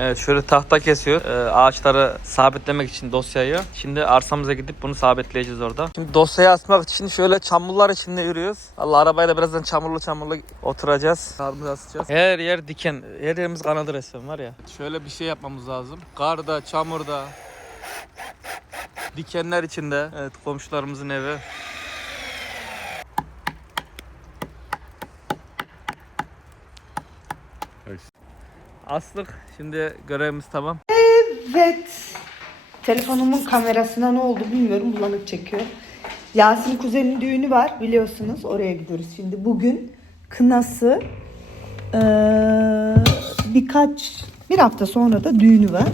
Evet şöyle tahta kesiyor. Ee, ağaçları sabitlemek için dosyayı. Şimdi arsamıza gidip bunu sabitleyeceğiz orada. Şimdi dosyayı asmak için şöyle çamurlar içinde yürüyoruz. Allah arabaya da birazdan çamurlu çamurlu oturacağız. Karnımızı asacağız. Her yer diken. Her yerimiz kanadı resmen var ya. Şöyle bir şey yapmamız lazım. Karda, çamurda, dikenler içinde. Evet komşularımızın evi. Aslık. Şimdi görevimiz tamam. Evet. Telefonumun kamerasına ne oldu bilmiyorum. Bulanık çekiyor. Yasin kuzenin düğünü var biliyorsunuz. Oraya gidiyoruz şimdi. Bugün kınası eee, birkaç bir hafta sonra da düğünü var.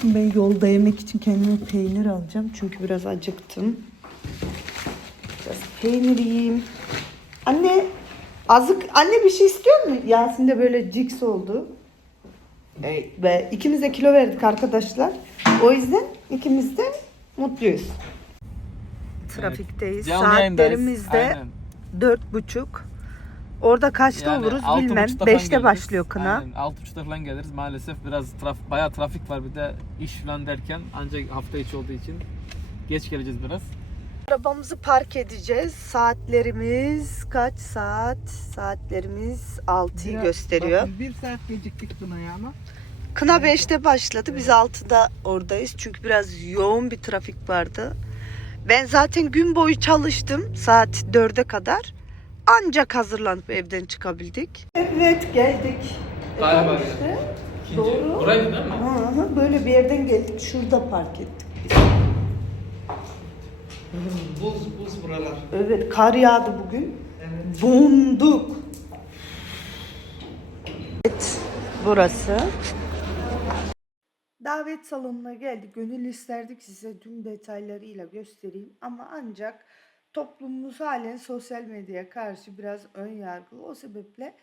Şimdi ben yolda yemek için kendime peynir alacağım. Çünkü biraz acıktım. Biraz peynir yiyeyim. Anne azık anne bir şey istiyor mu? Yasin de böyle ciks oldu. Evet, ve ikimiz de kilo verdik arkadaşlar. O yüzden ikimiz de mutluyuz. Trafikteyiz. Canlı yayındayız. Saatlerimiz de Aynen. dört buçuk. Orada kaçta Yani oluruz altı bilmem. buçukta falan Beşte geliriz. başlıyor kına. Aynen, altı buçukta falan geliriz. Maalesef biraz traf bayağı trafik var bir de iş falan derken ancak hafta içi olduğu için geç geleceğiz biraz. Arabamızı park edeceğiz. Saatlerimiz kaç saat? Saatlerimiz 6'yı Biraz- gösteriyor. bakın bir saat geciktik kınaya ama. Kına 5'te başladı. Biz 6'da oradayız. Çünkü biraz yoğun bir trafik vardı. Ben zaten gün boyu çalıştım. Saat 4'e kadar. Ancak hazırlanıp evden çıkabildik. Evet geldik. Galiba Evet, işte. Doğru. Buraydı değil mi? Aha, böyle bir yerden geldik. Şurada park ettik biz. Buz buz buralar. Evet kar yağdı bugün. Evet. Donduk. Evet burası. Davet salonuna geldik. Gönül isterdik size tüm detaylarıyla göstereyim. Ama ancak toplumumuz halen sosyal medyaya karşı biraz ön yargılı. O sebeple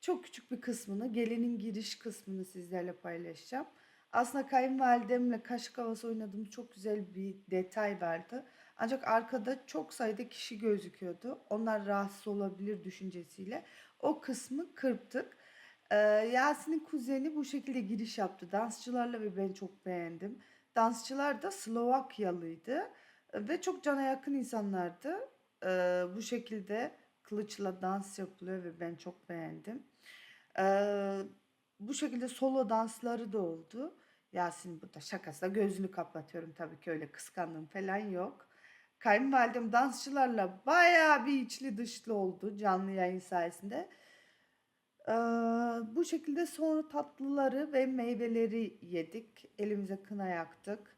çok küçük bir kısmını, gelinin giriş kısmını sizlerle paylaşacağım. Aslında kayınvalidemle kaşık havası oynadığımız çok güzel bir detay vardı. Ancak arkada çok sayıda kişi gözüküyordu. Onlar rahatsız olabilir düşüncesiyle o kısmı kırptık. Ee, Yasin'in kuzeni bu şekilde giriş yaptı dansçılarla ve ben çok beğendim. Dansçılar da Slovakyalıydı ve çok cana yakın insanlardı. Ee, bu şekilde kılıçla dans yapılıyor ve ben çok beğendim. Ee, bu şekilde solo dansları da oldu. Yasin burada şakasına gözünü kapatıyorum tabii ki öyle kıskandığım falan yok. Kayınvalidem dansçılarla bayağı bir içli dışlı oldu canlı yayın sayesinde. Ee, bu şekilde sonra tatlıları ve meyveleri yedik. Elimize kına yaktık.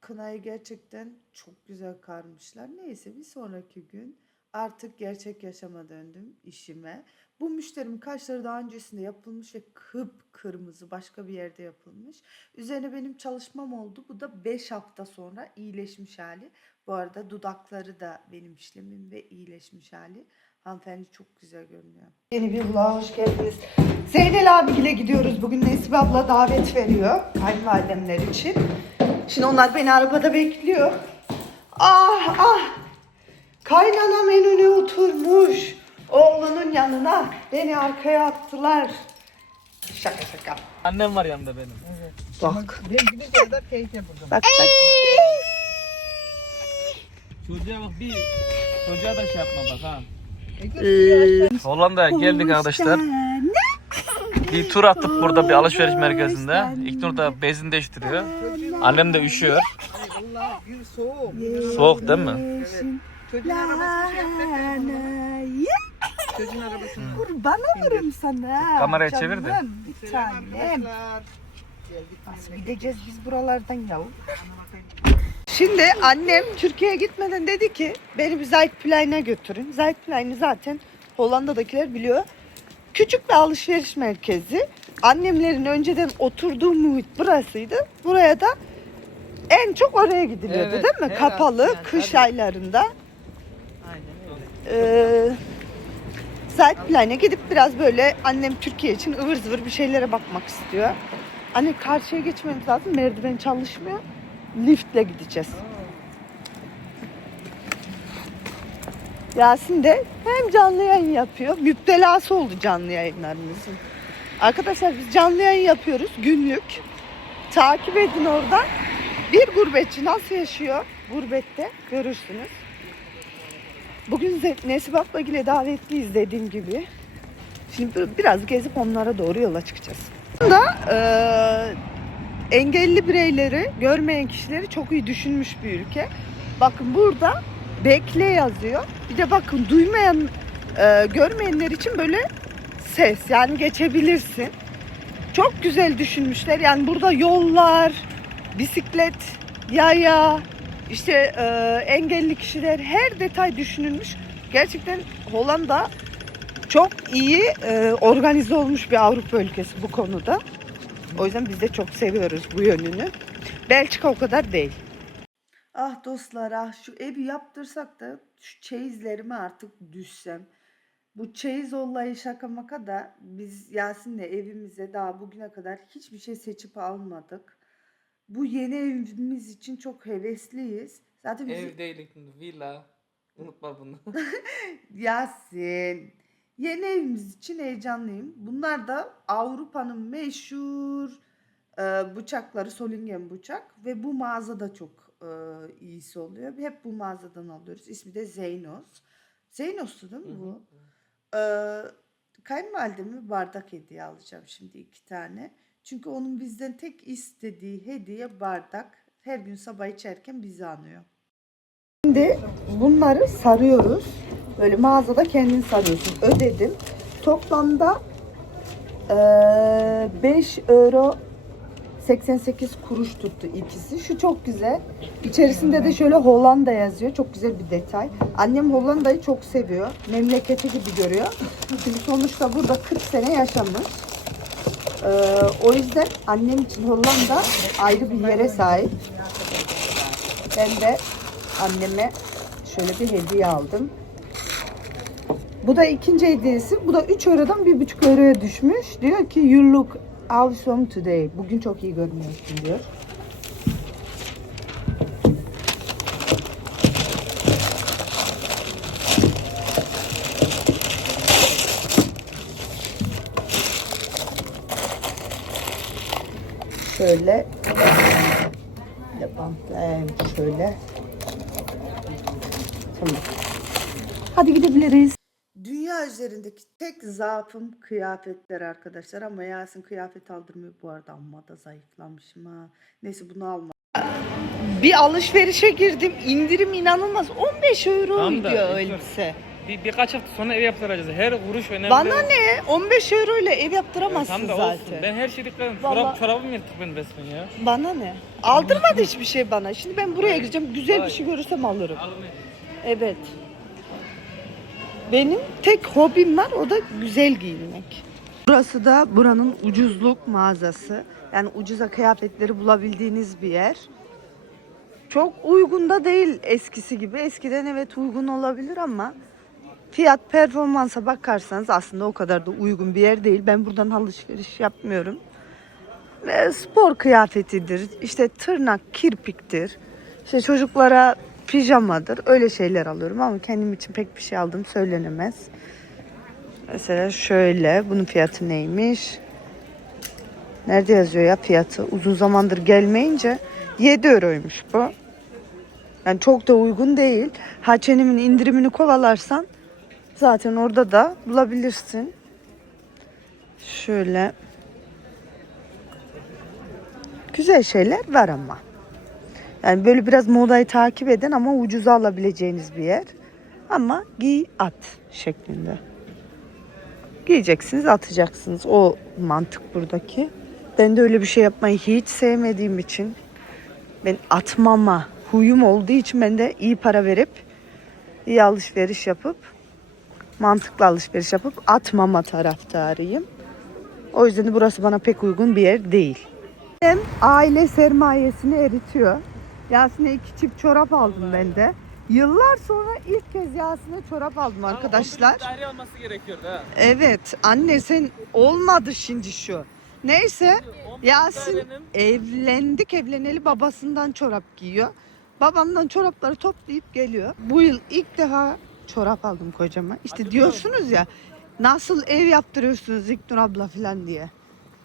Kınayı gerçekten çok güzel karmışlar. Neyse bir sonraki gün artık gerçek yaşama döndüm işime. Bu müşterim kaşları daha öncesinde yapılmış ve kıpkırmızı başka bir yerde yapılmış. Üzerine benim çalışmam oldu. Bu da 5 hafta sonra iyileşmiş hali. Bu arada dudakları da benim işlemim ve iyileşmiş hali. Hanımefendi çok güzel görünüyor. Yeni bir vloga hoş geldiniz. Zeynel abigile gidiyoruz. Bugün Nesip abla davet veriyor kayınvalidemler için. Şimdi onlar beni arabada bekliyor. Ah ah! Kaynanam en öne oturmuş. Oğlunun yanına beni arkaya attılar. Şaka şaka. Annem var yanında benim. Bak. Ben gidince kadar keyif yapacağım. Bak bak. Çocuğa bak bir çocuğa da şey yapma bak ha. E, götür ya. Hollanda'ya geldik arkadaşlar. Bir tur attık burada bir alışveriş merkezinde. İlknur da bezini değiştiriyor. Annem de üşüyor. Soğuk. Değil mi? Çocuğun arabasını şey. Kurban olurum sana. Kamerayı çevir de. Canım, Bir tanem. Nasıl gideceğiz biz buralardan ya? Şimdi annem Türkiye'ye gitmeden dedi ki beni bir Zuidpleine götürün. Zuidpleine zaten Hollanda'dakiler biliyor. Küçük bir alışveriş merkezi. Annemlerin önceden oturduğu muhit burasıydı. Buraya da en çok oraya gidiliyordu Evet, değil mi? her Kapalı hafta, kış tabii. aylarında. Aynen öyle. Ee, gidip biraz böyle annem Türkiye için ıvır zıvır bir şeylere bakmak istiyor. Anne karşıya geçmemiz lazım. Merdiven çalışmıyor. Liftle gideceğiz. Yasin de hem canlı yayın yapıyor. Müptelası oldu canlı yayınlarımızın. Arkadaşlar biz canlı yayın yapıyoruz günlük. Takip edin oradan. Bir gurbetçi nasıl yaşıyor gurbette görürsünüz. Bugün Nesip abla ile davetliyiz dediğim gibi. Şimdi bi- biraz gezip onlara doğru yola çıkacağız. Da eee, engelli bireyleri, görmeyen kişileri çok iyi düşünmüş bir ülke. Bakın burada bekle yazıyor. Bir de bakın duymayan, eee, görmeyenler için böyle ses yani geçebilirsin. Çok güzel düşünmüşler. Yani burada yollar, bisiklet, yaya, işte e, engelli kişiler her detay düşünülmüş. Gerçekten Hollanda çok iyi e, organize olmuş bir Avrupa ülkesi bu konuda. O yüzden biz de çok seviyoruz bu yönünü. Belçika o kadar değil. Ah dostlar ah şu evi yaptırsak da şu çeyizlerimi artık düşsem. Bu çeyiz olayı şaka maka da biz Yasin'le evimize daha bugüne kadar hiçbir şey seçip almadık. Bu yeni evimiz için çok hevesliyiz. Zaten biz Ev değil, villa. Unutma bunu. Yasin. Yeni evimiz için heyecanlıyım. Bunlar da Avrupa'nın meşhur e, bıçakları Solingen bıçak ve bu mağazada çok e, iyisi oluyor. Hep bu mağazadan alıyoruz. İsmi de Zeynos. Zeynos'tu değil mi bu? E, kayınvalideme bardak hediye alacağım şimdi iki tane. Çünkü onun bizden tek istediği hediye bardak. Her gün sabah içerken bizi anıyor. Şimdi bunları sarıyoruz. Böyle mağazada kendin sarıyorsun. Ödedim. Toplamda eee 5 euro 88 kuruş tuttu ikisi. Şu çok güzel. İçerisinde de şöyle Hollanda yazıyor. Çok güzel bir detay. Annem Hollanda'yı çok seviyor. Memleketi gibi görüyor. Çünkü sonuçta burada 40 sene yaşamış. Eee, o yüzden annem için Hollanda ayrı bir yere sahip. Ben de anneme şöyle bir hediye aldım. Bu da ikinci hediyesi. Bu da 3 eurodan 1,5 euroya düşmüş. Diyor ki you look awesome today. Bugün çok iyi görünüyorsun diyor. Şöyle yapalım şöyle. Tamam. Hadi gidebiliriz. Dünya üzerindeki tek zaafım kıyafetler arkadaşlar ama Yasin kıyafet aldırmıyor bu arada amma da zayıflamışım ha. Neyse bunu alma. Bir alışverişe girdim. indirim inanılmaz. 15 euro Tamam da, elbise. Bir, birkaç hafta sonra ev yaptıracağız. Her kuruş önemli. Bana ne? 15 euro ile ev Ya yaptıramazsın Tam da zaten. olsun. Ben her şeyi dikkat ediyorum. Vallahi- Çorap, çorabım yırtık benim resmen ya. Bana ne? Aldırmadı hiçbir şey bana. Şimdi ben buraya gireceğim. Güzel bir şey görürsem alırım. Alın. Evet. Benim tek hobim var o da güzel giyinmek. Burası da buranın ucuzluk mağazası. Yani ucuza kıyafetleri bulabildiğiniz bir yer. Çok uygun da değil eskisi gibi. Eskiden evet uygun olabilir ama fiyat performansa bakarsanız aslında o kadar da uygun bir yer değil. Ben buradan alışveriş yapmıyorum. Ve spor kıyafetidir, işte tırnak, kirpiktir. İşte çocuklara pijamadır. Öyle şeyler alıyorum ama kendim için pek bir şey aldığım söylenemez. Mesela şöyle. Bunun fiyatı neymiş? Nerede yazıyor ya fiyatı? Uzun zamandır gelmeyince 7 euroymuş bu. Yani çok da uygun değil. H&M'in indirimini kovalarsan zaten orada da bulabilirsin. Şöyle güzel şeyler var ama. Yani böyle biraz modayı takip eden ama ucuza alabileceğiniz bir yer. Ama giy at şeklinde. Giyeceksiniz atacaksınız. O mantık buradaki. Ben de öyle bir şey yapmayı hiç sevmediğim için ben atmama huyum olduğu için ben de iyi para verip iyi alışveriş yapıp mantıklı alışveriş yapıp atmama taraftarıyım. O yüzden de burası bana pek uygun bir yer değil. Aile sermayesini eritiyor. Yasin'e iki çift çorap aldım ben de. Yıllar sonra ilk kez Yasin'e çorap aldım arkadaşlar. Daire olması gerekiyordu ha. Evet anne sen olmadı şimdi şu. Neyse Yasin evlendik evleneli babasından çorap giyiyor. Babamdan çorapları toplayıp geliyor. Bu yıl ilk defa çorap aldım kocama. İşte Acıdı diyorsunuz ya nasıl ev yaptırıyorsunuz İknur abla falan diye.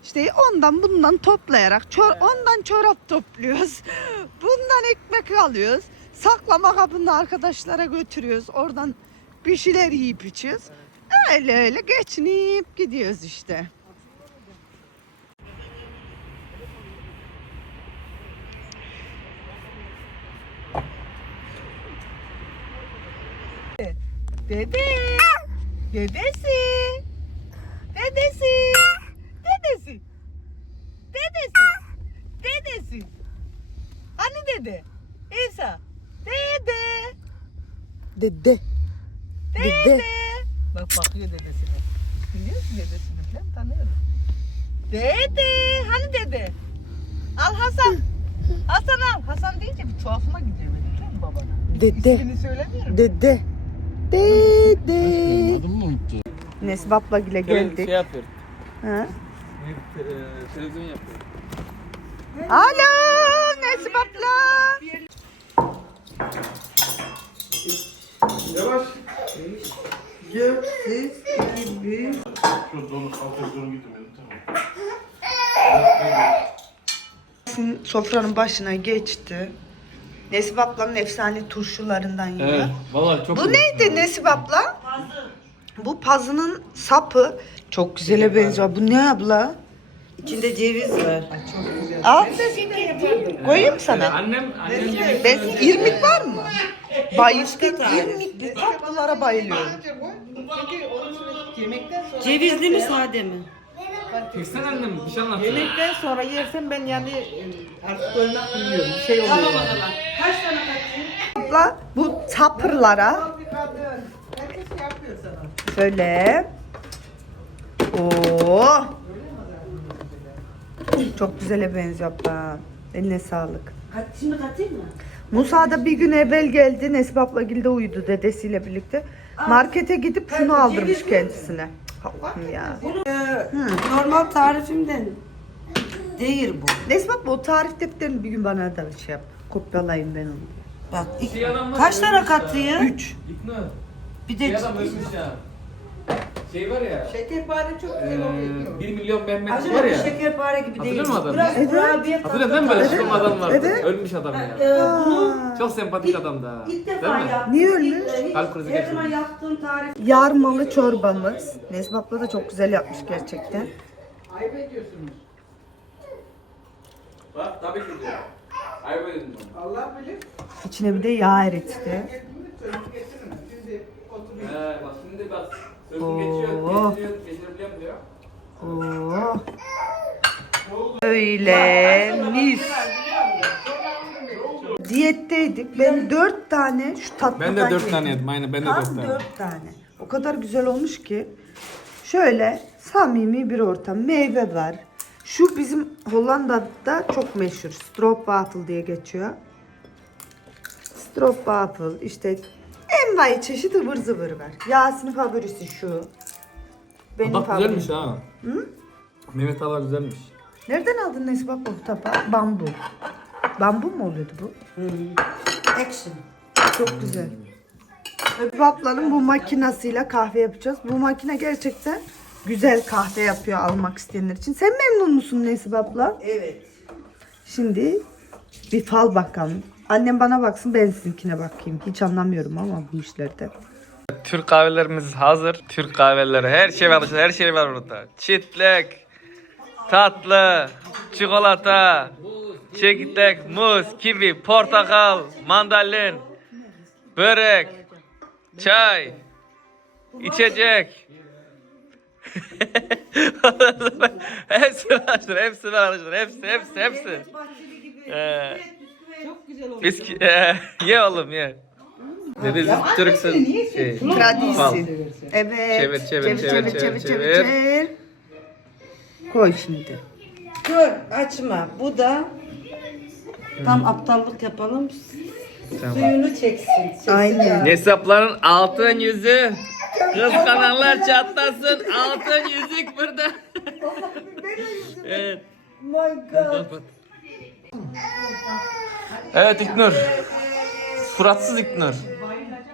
İşte ondan bundan toplayarak çor ondan çorap topluyoruz. Bundan ekmek alıyoruz. Saklama kabını arkadaşlara götürüyoruz. Oradan bir şeyler yiyip içiyoruz. Öyle öyle geçinip gidiyoruz işte. Dede. Dedesi. Dedesi. Dedesi. Dedesi. Dedesi. Hani dede? İsa. Dede. Dede. Dede. Bak bakıyor dedesine. Biliyor musun dedesini falan tanıyorum. Dede. Hani dede? Al Hasan. Hasan al. Hasan deyince bir tuhafıma gidiyor benim değil mi babana? Dede. İsmini söylemiyorum. Dede. Dede. Adımı mı unuttu? Nesbap'la ile geldik. Şey yapıyor. Ha? Televizyon yapıyor. Alo Nesbap'la. Yavaş. Göksiz gibi. Şu donu kalkıyor donu gitmedim tamam. Sofranın başına geçti. Nesip ablanın efsane turşularından yiyor. Evet. Vallahi çok Bu neydi Nesip abla? Bu pazının sapı. Çok güzele benziyor. Bu ne abla? İçinde ceviz var. Al. Koyayım sana. Annem, annem Ben irmik var mı? Bayıldım. İrmikli tatlılara bayılıyorum. Cevizli mi sade mi? Teksen annem bir şey anlat. Yemekten sonra yersem ben yani artık ölmek bilmiyorum. Bir şey oluyor. Abla bu tapırlara şöyle Oo. Çok güzele benziyor abla. Eline sağlık. Şimdi katayım mı? Musa da bir gün evvel geldi. Nesip abla gilde uyudu dedesiyle birlikte. Markete gidip şunu aldırmış kendisine. Allah'ım ya. Normal tarifimden değil bu. Nesip abla o tarif defterini bir gün bana da şey yap. Kopyalayayım ben onu. Bak var kaç tane ya. Üç. İkna. Bir Bir de adam ölmüş ya. Şey var ya. şekerpare çok Eee 1 milyon Mehmet var bir ya. şekerpare gibi değil. Hatırlıyor musun adamı? Biraz Evet. kurabiye Hatırlıyor değil mi böyle çıkım adam vardı? Evet. Ölmüş adam ya. Ee, bunu Çok sempatik adam da. ilk Değil defa mi? yaptım. Niye ölmüş? Hiç- Kalp krizi Her zaman yaptığım tarif. Yarmalı çorbamız. Nesip abla da çok güzel yapmış gerçekten. Bak tabii ki diyor. Ayıp edin Allah bilir. İçine bir de yağ eritti. He bak şimdi bak. Oo. geçiyor. Geçiyor. Geçirebiliyorum diyor. Oo. Öyle mis. Diyetteydik. Ben dört tane şu tatlıdan Ben de dört yedim. tane yedim. Aynen ben de dört tane. dört tane. O kadar güzel olmuş ki. Şöyle samimi bir ortam. Meyve var. Şu bizim Hollanda'da çok meşhur. Stroopwafel diye geçiyor. Stroopwafel işte envai çeşit ıvır zıvır var. Yasin'in favorisi şu. Benim Bak favorim. güzelmiş ha. Hı? Mehmet Ağa güzelmiş. Nereden aldın Nesbah bu tabağı? Bambu. Bambu mu oluyordu bu? Action. Çok güzel. Öbür ablanın bu makinasıyla kahve yapacağız. Bu makine gerçekten güzel kahve yapıyor almak isteyenler için. Sen memnun musun Nesip abla? Evet. Şimdi bir fal bakalım. Annem bana baksın ben sizinkine bakayım. Hiç anlamıyorum ama bu işlerde. Türk kahvelerimiz hazır. Türk kahveleri her şey var her şey var burada. Çitlek, tatlı, çikolata, çekirdek, muz, kivi, portakal, mandalin, börek, çay, içecek. hepsi var arkadaşlar, hepsi var arkadaşlar, hepsi, hepsi, hepsi. Ee, Çok güzel oldu. Ee, ye oğlum ye. Dedi Türksün. Şey. Tradisi. Evet. Çevir, çevir, çevir, çevir, çevir. Koy şimdi. Dur açma. Bu da tam aptallık yapalım. Suyunu çeksin. çeksin. Aynen. Hesapların altın yüzü. Kıskananlar çatlasın. Altın yüzük burada. evet. My God. Evet İknur. Suratsız İknur.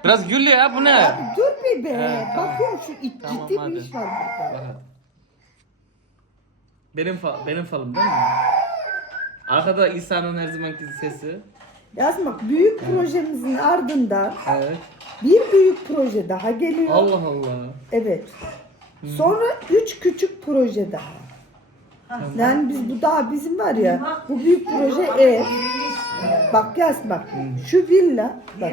Biraz gül ya bu ne? Dur şey be. He, tamam. Bakıyorum şu it- Tamam, ciddi hadi. bir iş var burada. Benim fal, benim falım değil mi? Arkada İsa'nın her zamanki sesi. Yazın bak büyük projemizin ardından Evet. bir büyük proje daha geliyor. Allah Allah. Evet. Sonra üç küçük proje daha. Yani biz bu daha bizim var ya bu büyük proje ev. Bak yaz bak. Şu villa bak.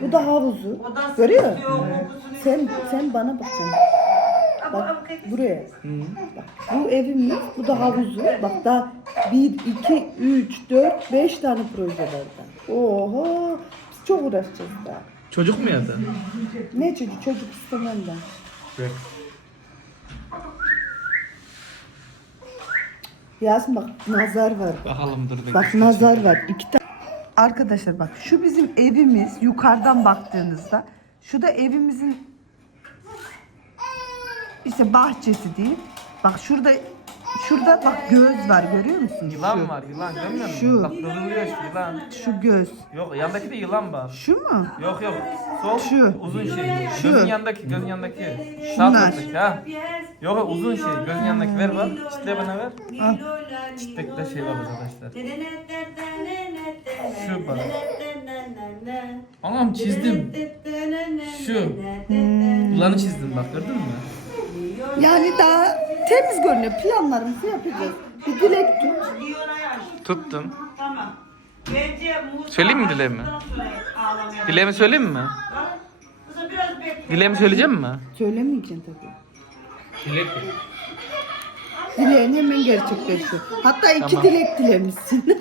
Bu da havuzu. Görüyor musun? Sen sen bana bak sen. Bak buraya. Bak, bu evimiz, bu da havuzu. Bak daha 1, 2, 3, 4, 5 tane proje var da. Oho. Biz çok uğraşacağız daha. Çocuk mu ya da? Ne çocuk? Çocuk istemem ben. Yasin bak nazar var. Bakalım dur da. Bak nazar var. İki tane. Arkadaşlar bak şu bizim evimiz yukarıdan baktığınızda şu da evimizin işte bahçesi değil. Bak şurada şurada bak göz var görüyor musun? Yılan Şu. var yılan görmüyor musun? Şu. Bak kıvrılıyor işte yılan. Şu göz. Yok yandaki de yılan var. Şu mu? Yok yok. Sol Şu. uzun şey. Şu. Gözün yanındaki gözün yanındaki. Sağ Şunlar. taraftaki ha. Yok uzun şey gözün yanındaki ver bak. Çitle bana ver. Al. Çitlekte şey var arkadaşlar. Şu bak. Anam çizdim. Şu. Yılanı çizdim bak gördün mü? Yani daha temiz görünüyor. Planlarımızı yapacağız. Bir dilek tut. Tuttum. Tamam. Gece Musa Söyleyeyim mi dileğimi? ağlamaya Dileğimi söyleyeyim mi? Kızım biraz bekle. Dileğimi söyleyeceğim mi? Söylemeyeceksin tabii. Dilek. Dileğin hemen gerçekleşiyor. Hatta iki Tamam. dilek dilemişsin.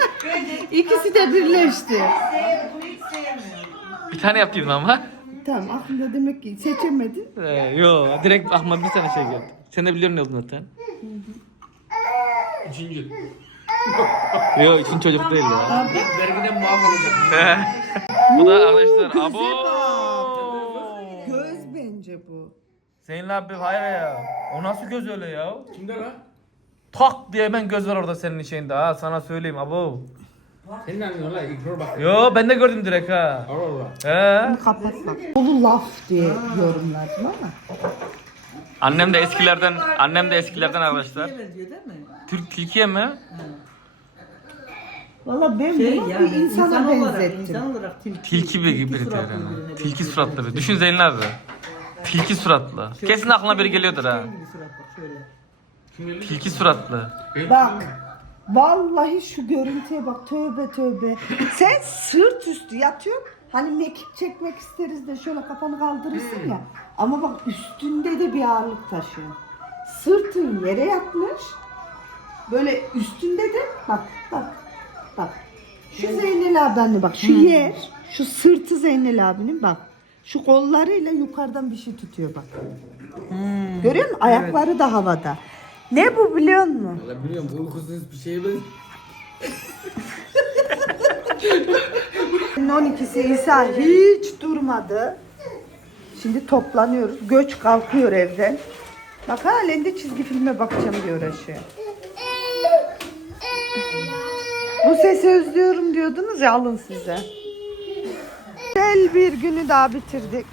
İkisi de birleşti. Sev- Bunu hiç sevmiyorum. Bir tane yaptıydım ama. Tamam aklında demek ki seçemedin. Ee, yo direkt aklıma bir tane şey geldi. Sen de biliyorsun ne olduğunu zaten. Üçüncü. yo üçüncü çocuk değil ya. Vergiden muaf olacak. Bu da arkadaşlar abo. Göz bence bu. Zeynep abi hayır ya. O nasıl göz öyle ya? Kimde lan? Tak diye hemen göz var orada senin şeyinde ha sana söyleyeyim abo. Senin anlıyorsun lan. İlk bak. Yo ben de gördüm direkt ha. Allah Allah. He. Kapat bak. Dolu laf diye yorumladım ama. Annem de eskilerden, annem de eskilerden arkadaşlar. benziyor değil mi? Türk tilkiye mi? Valla ben Şey bunu yani bir insana insan olarak, benzettim. insan olarak tilki. Tilki bir gibi suratlı yani. birine Tilki benziyor. suratlı bir. Düşün Zeynep abi. Tilki suratlı. Kesin aklına biri geliyordur ha. Tilki gibi surat bak şöyle. Tilki suratlı. Bak. Vallahi şu görüntüye bak tövbe tövbe. Sen sırt üstü yatıyorsun. Hani mekik çekmek isteriz de şöyle kafanı kaldırırsın ya. Ama bak üstünde de bir ağırlık taşıyor. Sırtın yere yatmış. Böyle üstünde de bak bak bak. Şu Zeynel abi anne bak şu yer şu sırtı Zeynel abinin bak. Şu kollarıyla yukarıdan bir şey tutuyor bak. Görüyor musun? Ayakları da havada. Ne bu biliyor musun? Valla biliyorum uykusuz bir şey ben. 12'si İsa hiç durmadı. Şimdi toplanıyoruz. Göç kalkıyor evden. Bak halen de çizgi filme bakacağım diye uğraşıyor. Bu sesi özlüyorum diyordunuz ya alın size. Güzel bir günü daha bitirdik.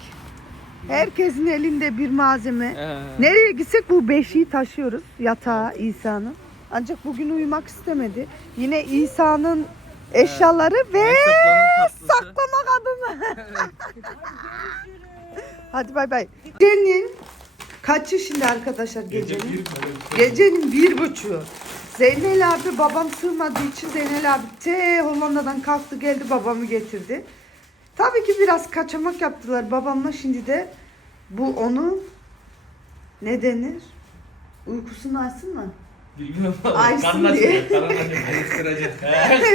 Herkesin elinde bir malzeme. Ee. Nereye gitsek bu beşiği taşıyoruz. Yatağa İsa'nın. Ancak bugün uyumak istemedi. Yine İsa'nın eşyaları ve saklama kabı mı? Hadi bay bay. Gecenin kaçı şimdi arkadaşlar gecenin? Gecenin bir buçuğu. Zeynel abi babam sığmadığı için Zeynel abi te Hollanda'dan kalktı geldi babamı getirdi. Tabii ki biraz kaçamak yaptılar babamla şimdi de bu onu ne denir? Uykusunu açsın mı? Bilmiyorum. Açsın Karnına diye. çıkıyor. Ayıstıracak.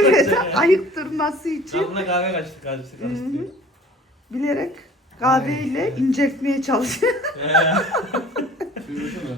evet ayıktırması için Karnına kahve kaçtı kardeşi karıştırıyor. bilerek kahveyle inceltmeye çalışıyor. Şunu şunu.